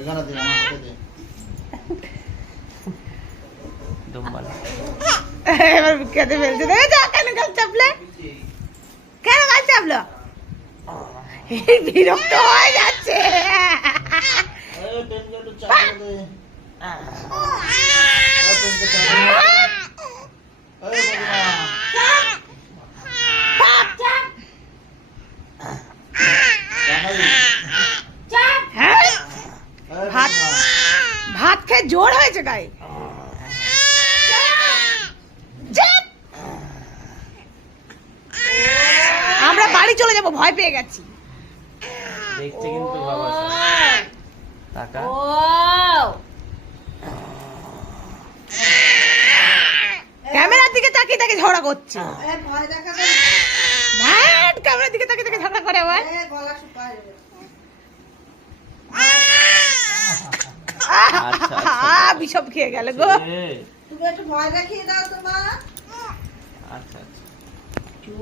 এখানে দিন আমার হাতে দে দুম্বালা এবার কেটে ফেলছে দেখে যা কেন গাছ চাপলে কেন গাছ চাপলো বিরক্ত হয়ে যাচ্ছে এই পেনকে একটু চাপিয়ে দে এই পেনকে চাপিয়ে দে এই বড়মা ভাত খেয়ে জোর হয়েছে গায়ে আমরা বাড়ি চলে যাবো ভয় পেয়ে গেছি দেখছে কিন্তু বাবা টাকা ক্যামেরার দিকে তাকিয়ে তাকে ঝগড়া করছে ক্যামেরার দিকে তাকিয়ে তাকে ঝগড়া করে আবার বিষম খেয়ে গেল গো তুমি একটু ভয় দেখিয়ে দাও তোমার আচ্ছা আচ্ছা